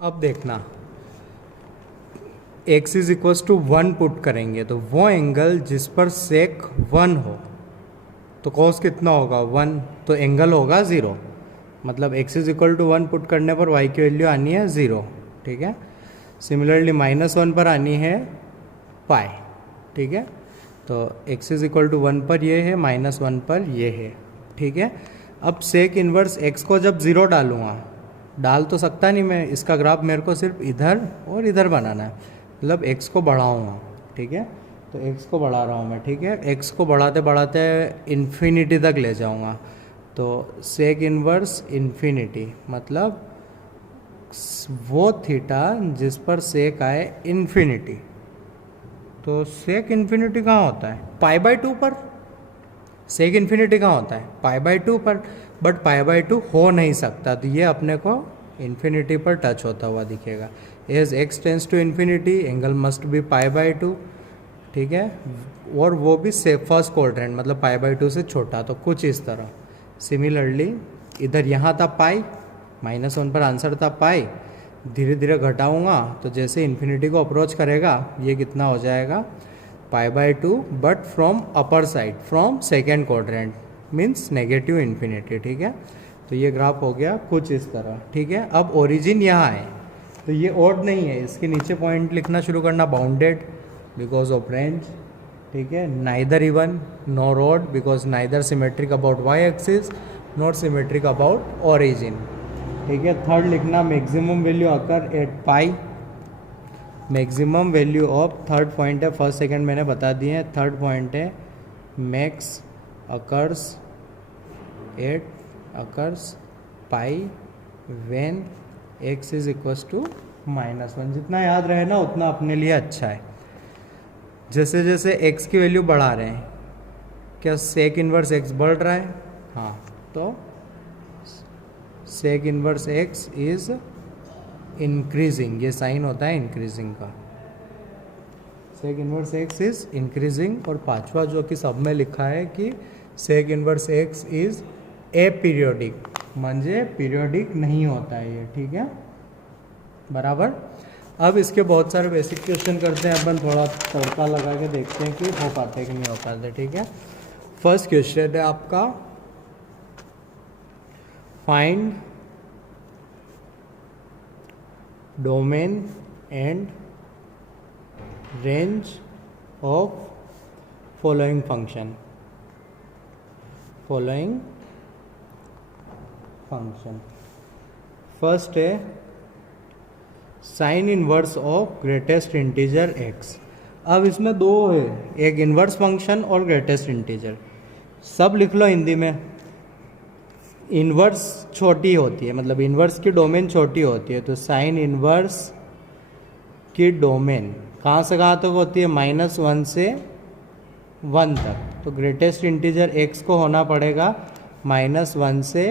अब देखना, x is equals to 1 put करेंगे तो वो एंगल जिस पर सेक 1 हो तो कॉस कितना होगा 1, तो एंगल होगा 0। मतलब x is equal to 1 put करने पर y की वैल्यू आनी है 0, ठीक है। सिमिलरली -1 पर आनी है पाई, ठीक है। तो x इज इक्वल टू 1 पर ये है, -1 पर ये है, ठीक है। अब सेक इन्वर्स x को जब 0 डालूंगा, डाल तो सकता नहीं मैं, इसका ग्राफ मेरे को सिर्फ इधर और इधर बनाना है, मतलब x को बढ़ाऊंगा, ठीक है। तो x को बढ़ा रहा हूँ मैं, ठीक है। x को बढ़ाते बढ़ाते इन्फिनिटी तक ले जाऊँगा, तो सेक इन्वर्स इन्फिनिटी मतलब वो थीटा जिस पर सेक आए इन्फिनिटी। तो सेक इन्फिनिटी कहाँ होता है, π/2 पर। सेक इन्फिनिटी कहाँ होता है, π/2 पर, बट π/2 हो नहीं सकता, तो ये अपने को इन्फिनिटी पर टच होता हुआ दिखेगा। As x tends to infinity angle must be π/2, ठीक है। और वो भी से फर्स्ट क्वाड्रेंट मतलब π/2 से छोटा, तो कुछ इस तरह। सिमिलरली इधर यहाँ था पाई, -1 पर आंसर था पाई, धीरे धीरे घटाऊंगा तो जैसे इन्फिनिटी को अप्रोच करेगा ये कितना हो जाएगा π/2, but from upper side, from second quadrant means negative infinity, ठीक है। तो ये ग्राफ हो गया कुछ इस तरह, ठीक है। अब ओरिजिन यहाँ है तो ये ओड नहीं है, इसके नीचे पॉइंट लिखना शुरू करना, बाउंडेड बिकॉज ऑफ रेंज, ठीक है। Neither even nor odd because neither symmetric about Y axis not symmetric about origin, ठीक है। थर्ड लिखना, maximum value occur at pi, maximum value of third point है, फर्स्ट सेकंड मैंने बता दिए हैं, थर्ड पॉइंट है max occurs at occurs pi when x is equals to -1। जितना याद रहे ना उतना अपने लिए अच्छा है। जैसे जैसे x की वैल्यू बढ़ा रहे हैं, क्या सेक इन्वर्स x बढ़ रहा है, हाँ, तो sec inverse x is increasing, ये साइन होता है इंक्रीजिंग का, sec inverse x is increasing. और पांचवा जो कि सब में लिखा है कि sec inverse x is aperiodic, म्हणजे पीरियोडिक नहीं होता है ये, ठीक है, बराबर। अब इसके बहुत सारे बेसिक क्वेश्चन करते हैं अपन, थोड़ा तड़का लगा के देखते हैं कि हो पाते कि नहीं हो पाते, ठीक है। फर्स्ट क्वेश्चन है आपका, find domain and range of following function, following function. First है sine inverse of greatest integer x। अब इसमें दो है, एक इनवर्स फंक्शन और ग्रेटेस्ट इंटीजर, सब लिख लो हिंदी में। इनवर्स छोटी होती है, मतलब इनवर्स की डोमेन छोटी होती है, तो साइन इनवर्स की डोमेन कहाँ से कहाँ तक होती है, -1 से 1 तक, तो ग्रेटेस्ट इंटीजर x को होना पड़ेगा -1 से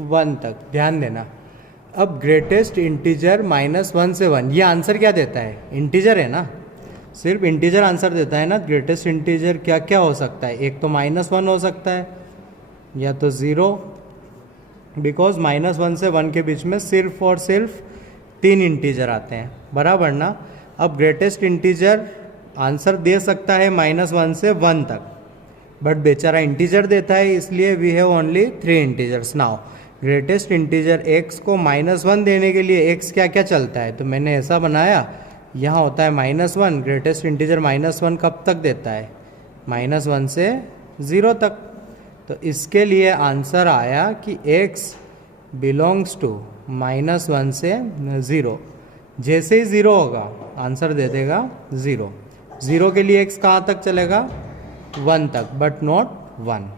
1 तक, ध्यान देना। अब ग्रेटेस्ट इंटीजर -1 से 1, ये आंसर क्या देता है, इंटीजर है ना, सिर्फ इंटीजर आंसर देता है ना। ग्रेटेस्ट इंटीजर क्या क्या हो सकता है, एक तो -1 हो सकता है, या तो 0, बिकॉज -1 से 1 के बीच में सिर्फ और सिर्फ 3 इंटीजर आते हैं, बराबर ना। अब ग्रेटेस्ट इंटीजर आंसर दे सकता है -1 से 1 तक, बट बेचारा इंटीजर देता है, इसलिए we have only 3 integers. Now greatest integer x को -1 देने के लिए x क्या क्या चलता है, तो मैंने ऐसा बनाया, यहाँ होता है -1, ग्रेटेस्ट इंटीजर -1 कब तक देता है, -1 से 0 तक। तो इसके लिए आंसर आया कि x बिलोंग्स टू -1 से 0। जैसे ही 0 होगा आंसर दे देगा 0। 0 के लिए x कहाँ तक चलेगा, 1 तक, बट नॉट 1।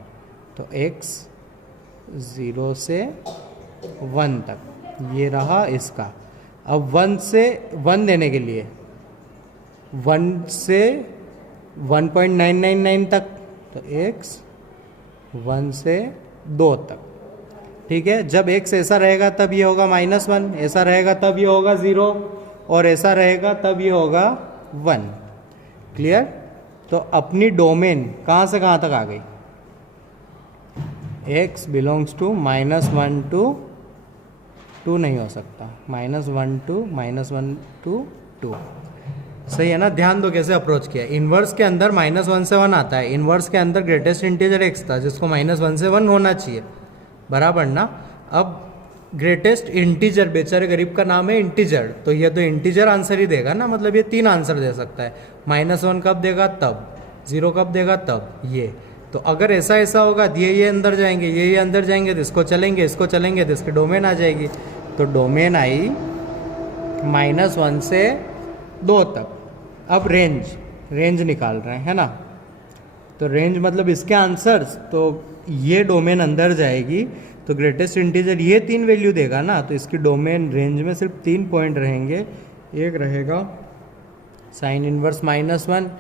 तो x 0 से 1 तक, ये रहा इसका। अब 1 से 1 देने के लिए 1 से 1.999 तक, तो x 1 से 2 तक, ठीक है। जब x ऐसा रहेगा तब ये होगा -1, ऐसा रहेगा तब ये होगा 0, और ऐसा रहेगा तब ये होगा 1। क्लियर। तो अपनी डोमेन कहाँ से कहाँ तक आ गई, x belongs to -1 to to नहीं हो सकता, -1 to -1 to 2, सही है ना। ध्यान दो कैसे अप्रोच किया। इनवर्स के अंदर -1 से 1 आता है, इनवर्स के अंदर ग्रेटेस्ट इंटीजर x था जिसको -1 से 1 होना चाहिए, बराबर ना। अब ग्रेटेस्ट इंटीजर, बेचारे गरीब का नाम है इंटीजर, तो ये तो इंटीजर आंसर ही देगा ना, मतलब ये 3 आंसर दे सकता है। -1 कब देगा, तब। 0 कब देगा, तब। ये तो अगर ऐसा ऐसा होगा, ये अंदर जाएंगे, ये अंदर जाएंगे, तो इसको चलेंगे, इसको चलेंगे, तो इसकी डोमेन आ जाएगी। तो डोमेन आई -1 से 2 तक। अब रेंज निकाल रहे हैं, है ना। तो रेंज मतलब इसके आंसर्स, तो ये डोमेन अंदर जाएगी, तो ग्रेटेस्ट इंटीजर ये 3 वैल्यू देगा ना, तो इसकी डोमेन रेंज में सिर्फ 3 पॉइंट रहेंगे। एक रहेगा साइन इनवर्स -1,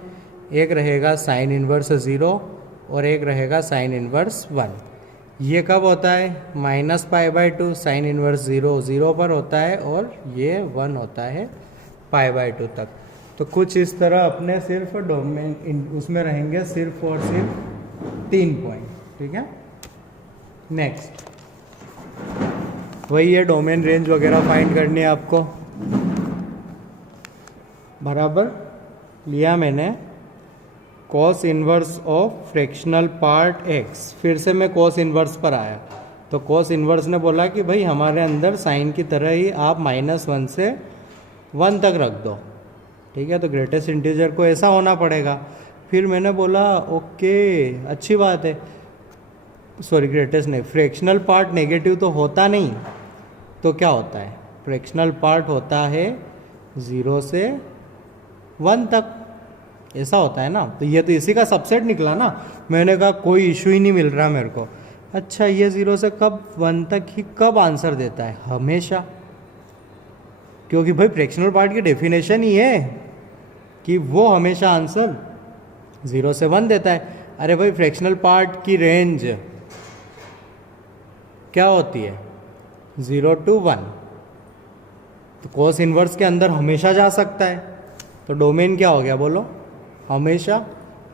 एक रहेगा साइन इनवर्स 0, और एक रहेगा साइन इनवर्स 1। ये कब होता है, -π/2, साइन इनवर्स 0 पर होता है, और ये 1 होता है π/2 तक। तो कुछ इस तरह अपने सिर्फ डोमेन उसमें रहेंगे सिर्फ और सिर्फ 3 पॉइंट, ठीक है। नेक्स्ट वही है, डोमेन रेंज वगैरह फाइंड करनी है आपको, बराबर। लिया मैंने cos inverse of fractional part x, फिर से मैं कॉस इनवर्स पर आया। तो कॉस इनवर्स ने बोला कि भाई हमारे अंदर साइन की तरह ही आप -1 से 1 तक रख दो, ठीक है। तो ग्रेटेस्ट इंटीजर को ऐसा होना पड़ेगा। फिर मैंने बोला ओके, अच्छी बात है, सॉरी ग्रेटेस्ट नहीं, फ्रैक्शनल पार्ट नेगेटिव तो होता नहीं, तो क्या होता है, फ्रैक्शनल पार्ट होता है 0 से 1 तक, ऐसा होता है ना। तो ये तो इसी का सबसेट निकला ना। मैंने कहा कोई इशू ही नहीं मिल रहा मेरे को। अच्छा, ये 0 से कब 1 तक ही कब आंसर देता है, हमेशा, क्योंकि भाई फ्रैक्शनल पार्ट की डेफिनेशन ही है कि वो हमेशा आंसर 0 से 1 देता है। अरे भाई फ्रैक्शनल पार्ट की रेंज क्या होती है, 0 to 1, तो कॉस इनवर्स के अंदर हमेशा जा सकता है। तो डोमेन क्या हो गया बोलो, हमेशा,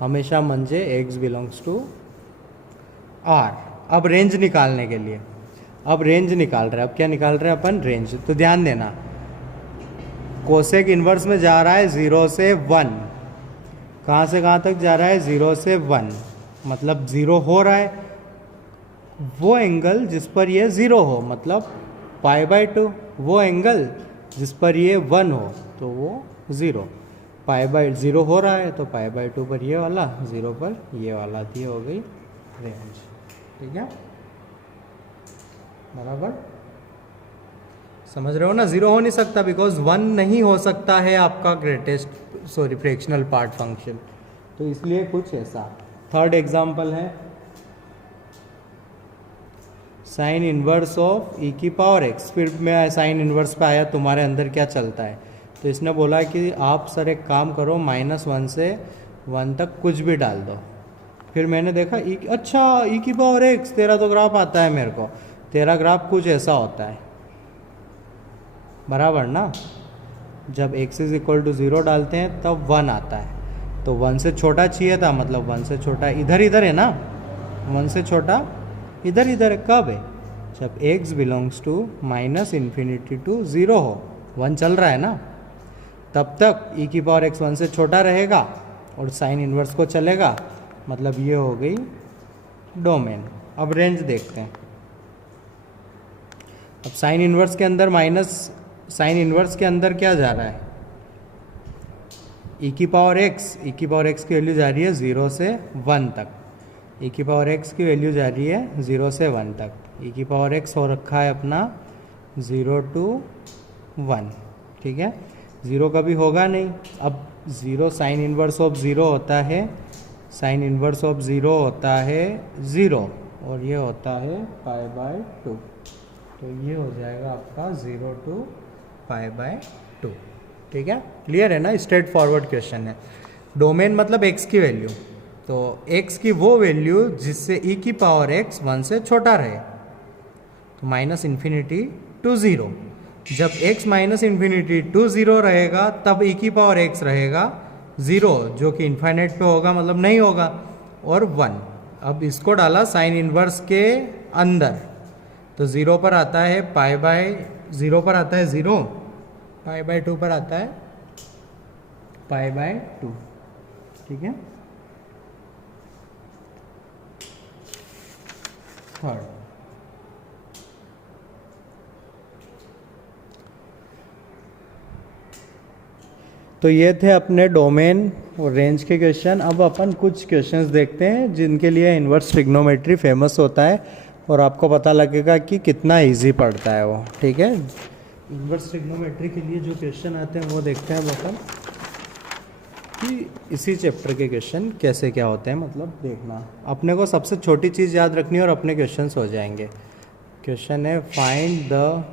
हमेशा म्हणजे x बिलोंग्स टू R। अब रेंज निकालने के लिए, अब रेंज निकाल रहे हैं, अब क्या निकाल रहे हैं अपन, रेंज। तो ध्यान देना, कोसेक इनवर्स में जा रहा है 0 से 1, कहाँ से कहाँ तक जा रहा है, 0 से 1, मतलब 0 हो रहा है, वो एंगल जिस पर ये 0 हो, मतलब π/2, वो एंगल जिस पर ये 1 हो, तो वो 0, π/0 हो रहा है, तो π/2 पर ये वाला, 0 पर ये वाला, ये हो गई रेंज, ठीक है, बराबर। समझ रहे हो ना, 0 हो नहीं सकता बिकॉज 1 नहीं हो सकता है आपका greatest, sorry fractional part function, तो इसलिए कुछ ऐसा। थर्ड एग्जाम्पल है साइन इनवर्स ऑफ e⁻x। फिर मैं साइन इनवर्स पे आया, तुम्हारे अंदर क्या चलता है। तो इसने बोला कि आप सर एक काम करो, -1 से 1 तक कुछ भी डाल दो। फिर मैंने देखा अच्छा e⁻x, तेरा तो ग्राफ आता है मेरे को, तेरा ग्राफ कुछ ऐसा होता है, बराबर ना। जब x = 0 डालते हैं तब 1 आता है, तो 1 से छोटा चाहिए था, मतलब 1 से छोटा इधर इधर है ना, 1 से छोटा इधर इधर है। कब है, जब x बिलोंग्स टू -∞ to 0 हो, 1 चल रहा है ना, तब तक e⁻x 1 से छोटा रहेगा और साइन इनवर्स को चलेगा, मतलब ये हो गई डोमेन। अब रेंज देखते हैं। अब साइन इनवर्स के अंदर साइन इनवर्स के अंदर क्या जा रहा है, e⁻x की वैल्यू जा रही है 0 से 1 तक, e⁻x की वैल्यू जा रही है 0 से 1 तक। e⁻x हो रखा है अपना 0 to 1, ठीक है। 0 कभी होगा नहीं। अब 0 साइन इनवर्स ऑफ 0 होता है, साइन इनवर्स ऑफ 0 होता है 0, और ये होता है π/2, तो ये हो जाएगा आपका 0 to π/2, ठीक है। क्लियर है ना, स्ट्रेट फॉरवर्ड क्वेश्चन है। डोमेन मतलब x की वैल्यू, तो x की वो वैल्यू जिससे e⁻x 1 से छोटा रहे, तो -∞ to 0। जब x -∞ to 0 रहेगा तब e⁻x रहेगा 0, जो कि इन्फाइनाइट पे होगा, मतलब नहीं होगा, और 1। अब इसको डाला साइन इनवर्स के अंदर, तो 0 पर आता है π/0, 0 पर आता है 0, π/2 पर आता है π/2। ठीक है। थर्ड, तो ये थे अपने डोमेन और रेंज के क्वेश्चन। अब अपन कुछ क्वेश्चंस देखते हैं जिनके लिए इन्वर्स ट्रिग्नोमेट्री फेमस होता है और आपको पता लगेगा कि कितना इजी पड़ता है वो। ठीक है। इन्वर्स ट्रिग्नोमेट्री के लिए जो क्वेश्चन आते हैं वो देखते हैं अपन कि इसी चैप्टर के क्वेश्चन कैसे क्या होते हैं, मतलब देखना। अपने को सबसे छोटी चीज़ याद रखनी है और अपने क्वेश्चंस हो जाएंगे। क्वेश्चन है find the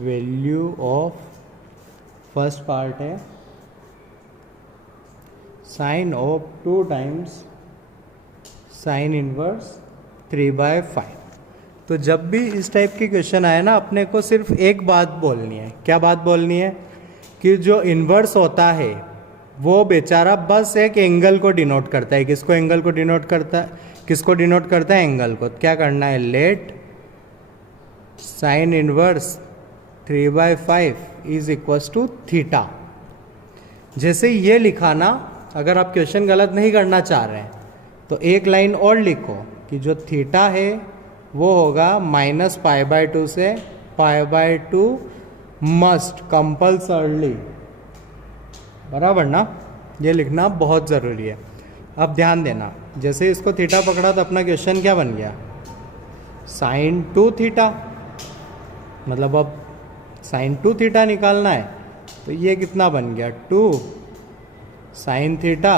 value of, first part है sine of 2 times sine inverse 3/5। तो जब भी इस टाइप के क्वेश्चन आए ना, अपने को सिर्फ एक बात बोलनी है। क्या बात बोलनी है? कि जो इन्वर्स होता है वो बेचारा बस एक एंगल को डिनोट करता है। किसको एंगल को डिनोट करता है? किसको डिनोट करता है? एंगल को। क्या करना है? Let sine inverse 3/5 is equals to theta. जैसे ये लिखा ना, अगर आप क्वेश्चन गलत नहीं करना चाह रहे हैं तो एक लाइन और लिखो कि जो थीटा है वो होगा -π/2 से π/2 मस्ट कंपल्सरली, बराबर ना। ये लिखना बहुत ज़रूरी है। अब ध्यान देना, जैसे इसको थीटा पकड़ा तो अपना क्वेश्चन क्या बन गया? sin 2 theta. मतलब अब sin 2 थीटा निकालना है तो ये कितना बन गया? 2 sin थीटा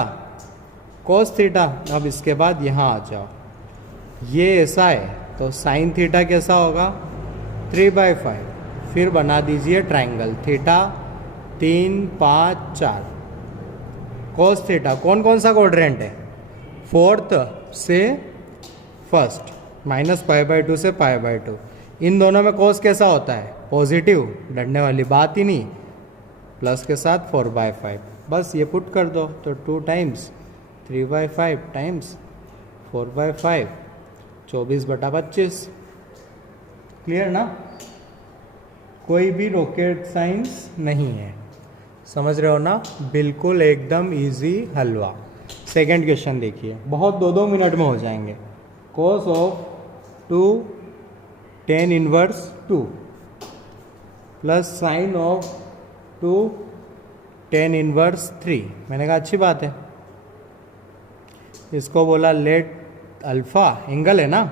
cos थीटा। अब इसके बाद यहाँ आ जाओ, ये ऐसा है तो sin थीटा कैसा होगा? 3/5। फिर बना दीजिए ट्राइंगल थीटा 3, 5, 4। cos थीटा कौन कौन सा क्वाड्रेंट है? 4th से 1st, -π/2 से π/2। इन दोनों में cos कैसा होता है? पॉजिटिव, डरने वाली बात ही नहीं। प्लस के साथ 4/5। बस ये पुट कर दो तो 2 टाइम्स 3/5 टाइम्स 4/5, 24/25। क्लियर ना? कोई भी रॉकेट साइंस नहीं है, समझ रहे हो ना? बिल्कुल एकदम इजी हलवा। सेकंड क्वेश्चन देखिए, बहुत 2-2 मिनट में हो जाएंगे। cos of 2 tan inverse 2 plus sign of 2 tan inverse 3। मैंने कहा अच्छी बात है। इसको बोला लेट अल्फ़ा, एंगल है ना,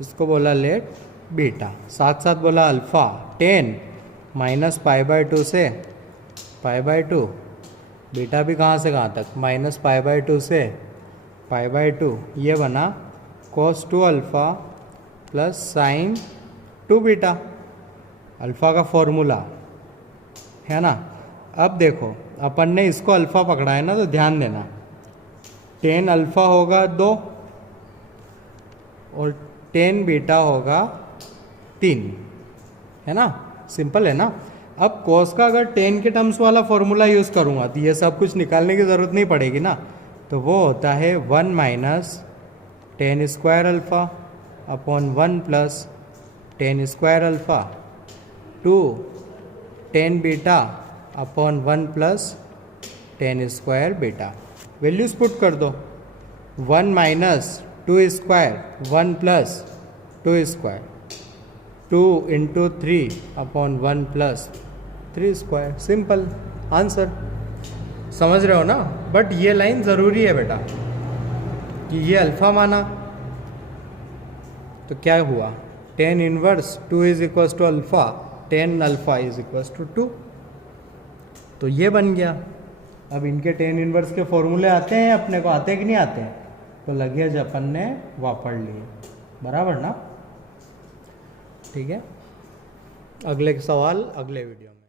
इसको बोला लेट बीटा। साथ साथ बोला अल्फ़ा tan -π/2 से π/2, बीटा भी कहाँ से कहाँ तक? -π/2 से π/2। ये बना cos 2 alpha plus sign 2 beta. Alpha का फॉर्मूला है ना। अब देखो, अपन ने इसको अल्फ़ा पकड़ा है ना, तो ध्यान देना tan अल्फ़ा होगा 2 और tan बीटा होगा 3, है ना। सिंपल है ना। अब cos का अगर tan के टर्म्स वाला फॉर्मूला यूज़ करूँगा तो ये सब कुछ निकालने की ज़रूरत नहीं पड़ेगी ना। तो वो होता है 1 - tan square alpha upon 1 plus tan square alpha 2 tan beta upon 1 plus tan square beta. Values put कर दो। 1 - 2 square 1 plus 2 square 2 × 3 upon 1 plus 3 square. Simple answer. समझ रहे हो ना। बट ये लाइन ज़रूरी है बेटा कि ये अल्फ़ा माना तो क्या हुआ? tan inverse 2 is equals to alpha, tan alpha is equals to 2। तो ये बन गया। अब इनके tan इनवर्स के फॉर्मूले आते हैं अपने को, आते हैं कि नहीं आते हैं? तो लगेज अपन ने वापस लिए, बराबर ना। ठीक है। अगले सवाल अगले वीडियो में।